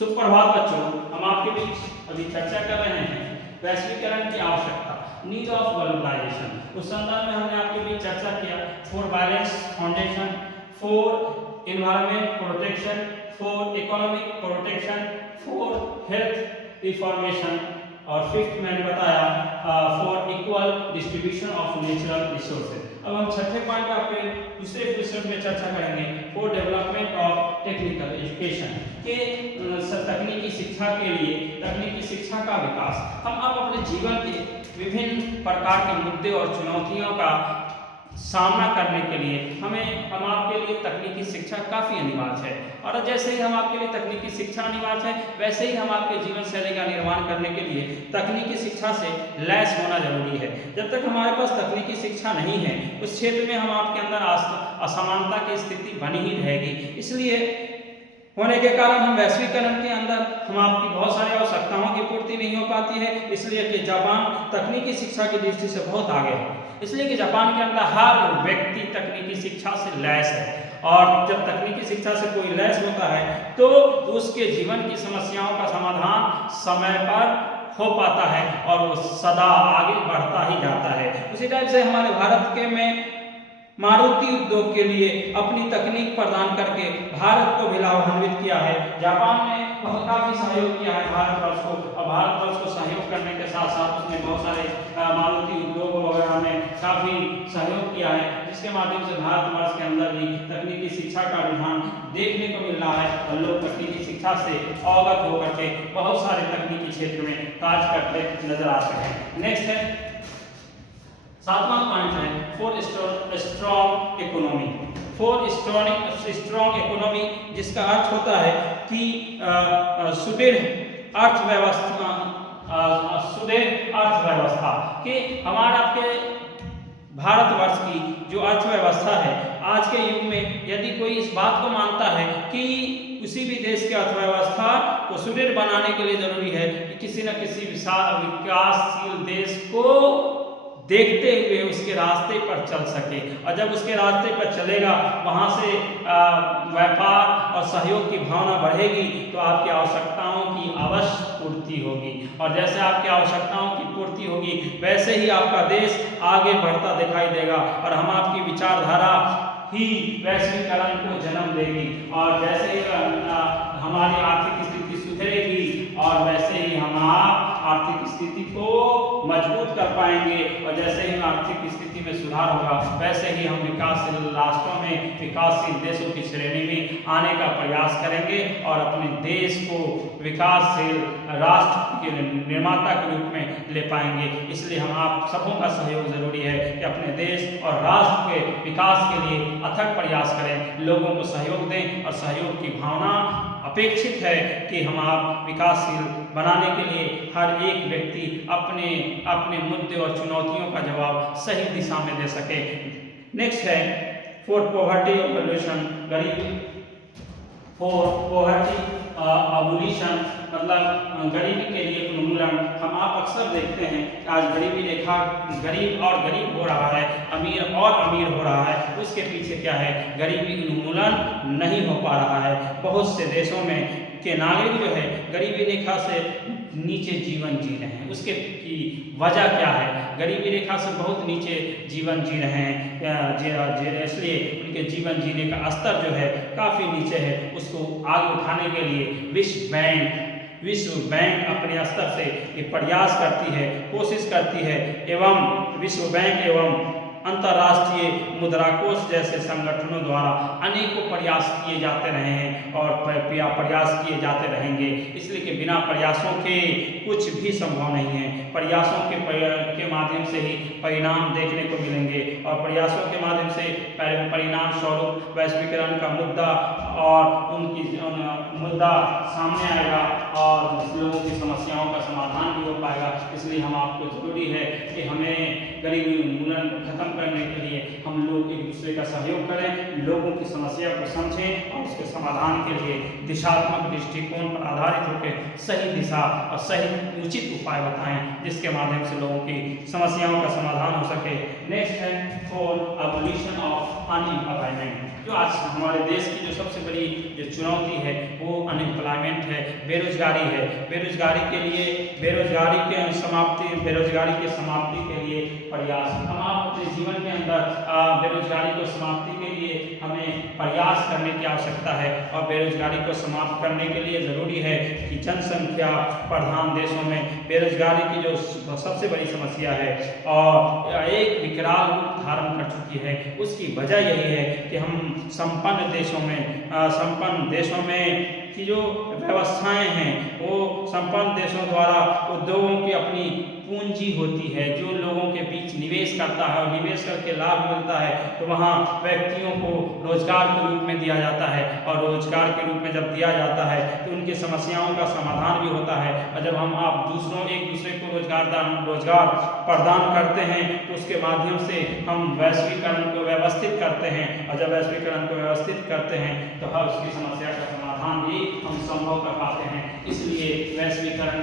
सुप्रभात बच्चों, हम आपके बीच अभी चर्चा कर रहे हैं वैश्वीकरण की आवश्यकता, नीड ऑफ ग्लोबलाइजेशन। उस संदर्भ में हमने आपके बीच चर्चा किया for balance foundation, for environment protection, for economic protection, for health reformation और फिफ्थ मैंने बताया for equal distribution of natural resources. अब हम छठे पॉइंट पे आपके दूसरे एपिसोड में चर्चा करेंगे for development of technical education के तकनीकी शिक्षा के लिए तकनीकी शिक्षा का विकास। हम अब अपने जीवन के विभिन्न प्रकार के मुद्दे और चुनौतियों का सामना करने के लिए हम आपके लिए तकनीकी शिक्षा काफ़ी अनिवार्य है। और जैसे ही हम आपके लिए तकनीकी शिक्षा अनिवार्य है, वैसे ही हम आपके जीवन शैली का निर्माण करने के लिए तकनीकी शिक्षा से लैस होना जरूरी है। जब तक हमारे पास तकनीकी शिक्षा नहीं है, उस क्षेत्र में हम आपके अंदर असमानता की स्थिति बनी ही रहेगी। इसलिए होने के कारण हम वैश्वीकरण के अंदर हम आपकी बहुत सारी आवश्यकताओं की पूर्ति नहीं हो पाती है। इसलिए कि जापान तकनीकी शिक्षा की दृष्टि से बहुत आगे है, इसलिए कि जापान के अंदर हर व्यक्ति तकनीकी शिक्षा से लैस है। और जब तकनीकी शिक्षा से कोई लैस होता है तो उसके जीवन की समस्याओं का समाधान समय पर हो पाता है और वो सदा आगे बढ़ता ही जाता है। उसी टाइप से हमारे भारत के में मारुति उद्योग के लिए अपनी तकनीक प्रदान करके भारत को भी लाभान्वित किया है। जापान ने काफी सहयोग किया है भारतवर्ष को, और भारतवर्ष को सहयोग करने के साथ साथ उसने बहुत सारे मारुति उद्योग वगैरह में काफी सहयोग किया है, जिसके माध्यम से भारतवर्ष के अंदर भी तकनीकी शिक्षा का रुझान देखने को मिल रहा है और लोग तकनीकी शिक्षा से अवगत होकर के बहुत सारे तकनीकी क्षेत्र में कार्य करते नजर आते हैं। नेक्स्ट है सातवां पॉइंट है for strong economy. For strong economy, जिसका अर्थ होता है कि सुदृढ़ अर्थव्यवस्था कि हमारा आपके भारतवर्ष की जो अर्थव्यवस्था है आज के युग में, यदि कोई इस बात को मानता है कि किसी भी देश की अर्थव्यवस्था को सुदृढ़ बनाने के लिए जरूरी है कि किसी न किसी विकासशील देश को देखते हुए उसके रास्ते पर चल सके, और जब उसके रास्ते पर चलेगा वहाँ से व्यापार और सहयोग की भावना बढ़ेगी तो आपकी आवश्यकताओं की अवश्य पूर्ति होगी, और जैसे आपकी आवश्यकताओं की पूर्ति होगी वैसे ही आपका देश आगे बढ़ता दिखाई देगा और हम आपकी विचारधारा ही वैश्वीकरण को जन्म देगी। और जैसे ही हमारी आर्थिक स्थिति सुधरेगी और वैसे ही हम आर्थिक स्थिति को मजबूत कर पाएंगे, और जैसे ही आर्थिक स्थिति में सुधार होगा वैसे ही हम विकासशील राष्ट्रों में, विकासशील देशों की श्रेणी में आने का प्रयास करेंगे और अपने देश को विकासशील राष्ट्र के निर्माता के रूप में ले पाएंगे। इसलिए हम आप सबों का सहयोग जरूरी है कि अपने देश और राष्ट्र के विकास के लिए अथक प्रयास करें, लोगों को सहयोग दें, और सहयोग की भावना अपेक्षित है कि हम आप विकासशील बनाने के लिए हर एक व्यक्ति अपने अपने मुद्दे और चुनौतियों का जवाब सही दिशा में दे सके। नेक्स्ट है फॉर पॉवर्टी एबोलिशन, गरीबी फॉर पॉवर्टी एबोलिशन मतलब गरीबी के लिए उन्मूलन। हम आप अक्सर देखते हैं कि आज गरीबी रेखा गरीब और गरीब हो रहा है, अमीर और अमीर हो रहा है। उसके पीछे क्या है? गरीबी उन्मूलन नहीं हो पा रहा है। बहुत से देशों में के नागरिक जो है गरीबी रेखा से नीचे जीवन जी रहे हैं। उसके की वजह क्या है? गरीबी रेखा से बहुत नीचे जीवन जी रहे हैं, इसलिए उनके जीवन जीने का स्तर जो है काफ़ी नीचे है। उसको आगे उठाने के लिए विश्व बैंक अपने स्तर से ये प्रयास करती है, कोशिश करती है, एवं विश्व बैंक एवं अंतर्राष्ट्रीय मुद्रा कोष जैसे संगठनों द्वारा अनेकों प्रयास किए जाते रहे हैं और प्रयास किए जाते रहेंगे। इसलिए कि बिना प्रयासों के कुछ भी संभव नहीं है। प्रयासों के माध्यम से ही परिणाम देखने को मिलेंगे, और प्रयासों के माध्यम से परिणाम स्वरूप वैश्वीकरण का मुद्दा और उनकी मुद्दा सामने आएगा और लोगों की समस्याओं का समाधान भी हो पाएगा। इसलिए हम आपको जरूरी है कि हमें गरीबी उन्मूलन खत्म करने के लिए हम लोग एक दूसरे का सहयोग करें, लोगों की समस्या को समझें और उसके समाधान के लिए दिशात्मक दृष्टिकोण पर आधारित होकर सही दिशा और सही उचित उपाय बताएं, जिसके माध्यम से लोगों की समस्याओं का समाधान हो सके। नेक्स्ट है फॉर एबोलिशन ऑफ अनएम्प्लॉयमेंट। जो आज हमारे देश की जो सबसे बड़ी जो चुनौती है वो अनएम्प्लॉयमेंट है, बेरोजगारी है। बेरोजगारी के लिए बेरोजगारी के समाप्ति के लिए प्रयास, हम आप अपने जीवन के अंदर बेरोजगारी को समाप्ति के लिए हमें प्रयास करने की आवश्यकता है। और बेरोजगारी को समाप्त करने के लिए ज़रूरी है कि जनसंख्या प्रधान देशों में बेरोजगारी की जो सबसे बड़ी समस्या है और एक विकराल रूप धारण कर चुकी है, उसकी वजह यही है कि हम संपन्न देशों में की जो व्यवस्थाएं हैं वो संपन्न देशों द्वारा उद्योगों की अपनी पूंजी होती है, जो लोगों के बीच निवेश करता है और निवेश करके लाभ मिलता है तो वहाँ व्यक्तियों को रोजगार के रूप में दिया जाता है। और रोजगार के रूप में जब दिया जाता है तो उनकी समस्याओं का समाधान भी होता है। और जब हम आप एक दूसरे को रोजगार प्रदान करते हैं तो उसके माध्यम से हम वैश्वीकरण को व्यवस्थित करते हैं। और जब वैश्वीकरण को व्यवस्थित करते हैं तो हर उसकी समस्या का समाधान भी हम संभव कर पाते हैं। इसलिए वैश्वीकरण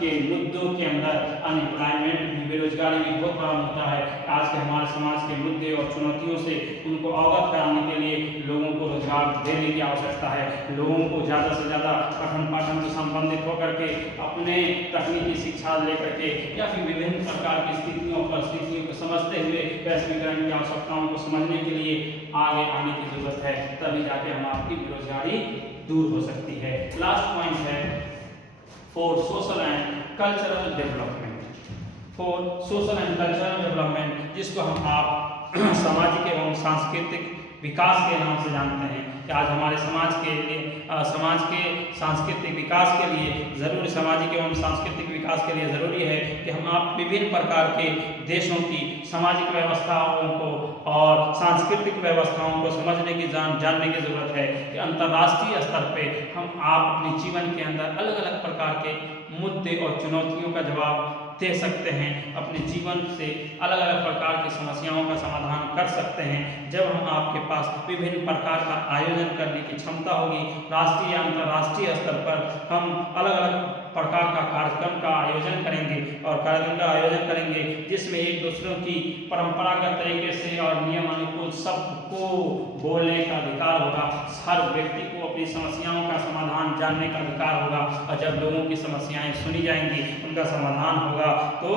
के मुद्दों के अंदर अनएम्प्लॉयमेंट भी, बेरोजगारी भी बहुत बड़ा मुद्दा है। आज के हमारे समाज के मुद्दे और चुनौतियों से उनको अवगत कराने के लिए लोगों को रोजगार देने की आवश्यकता है। लोगों को ज़्यादा से ज़्यादा पठन पाठन से संबंधित होकर के अपने तकनीकी शिक्षा लेकर के या फिर विभिन्न प्रकार की स्थितियों परिस्थितियों को समझते हुए वैश्वीकरण की आवश्यकताओं को समझने के लिए आगे आने की जरूरत है, तभी जाके हम आपकी बेरोजगारी दूर हो सकती है। लास्ट पॉइंट है for social and cultural development, जिसको हम आप सामाजिक एवं सांस्कृतिक विकास के नाम से जानते हैं। कि आज हमारे समाज के सांस्कृतिक विकास के लिए ज़रूरी, सामाजिक एवं सांस्कृतिक विकास के लिए ज़रूरी है कि हम आप विभिन्न प्रकार के देशों की सामाजिक व्यवस्थाओं को और सांस्कृतिक व्यवस्थाओं को समझने की जानने की ज़रूरत है कि अंतर्राष्ट्रीय स्तर पे हम आप अपने जीवन के अंदर अलग अलग प्रकार के मुद्दे और चुनौतियों का जवाब दे सकते हैं, अपने जीवन से अलग अलग प्रकार की समस्याओं का समाधान कर सकते हैं। जब हम आपके पास विभिन्न प्रकार का आयोजन करने की क्षमता होगी, राष्ट्रीय अंतर्राष्ट्रीय स्तर पर हम अलग अलग प्रकार का कार्यक्रम का आयोजन करेंगे जिसमें एक दूसरों की परंपरागत तरीके से और नियम अनुकूल सबको बोलने का अधिकार होगा। हर व्यक्ति को अपनी समस्याओं का समाधान जानने का अधिकार होगा। और जब लोगों की समस्याएं सुनी जाएंगी, उनका समाधान होगा, तो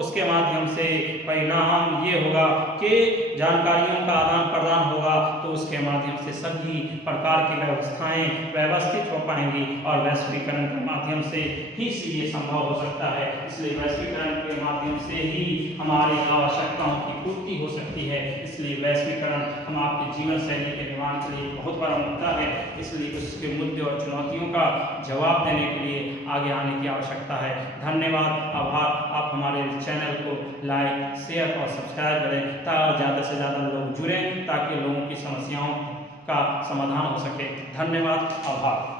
उसके माध्यम से परिणाम ये होगा कि जानकारियों का आदान प्रदान होगा, तो उसके माध्यम से सभी प्रकार की व्यवस्थाएं व्यवस्थित हो पाएंगी और वैश्वीकरण के माध्यम से ही ये संभव हो सकता है। इसलिए वैश्वीकरण के माध्यम से ही हमारी आवश्यकताओं की पूर्ति हो सकती है। इसलिए वैश्वीकरण हम आपके जीवन शैली के निर्माण के लिए बहुत बड़ा मुद्दा है। इसलिए उसके मुद्दे और चुनौतियों का जवाब देने के लिए आगे आने की आवश्यकता है। धन्यवाद, आभार। आप हमारे चैनल को लाइक, शेयर और सब्सक्राइब करें ताकि ज़्यादा से ज़्यादा लोग जुड़ें, ताकि लोगों की समस्याओं का समाधान हो सके। धन्यवाद, आभार।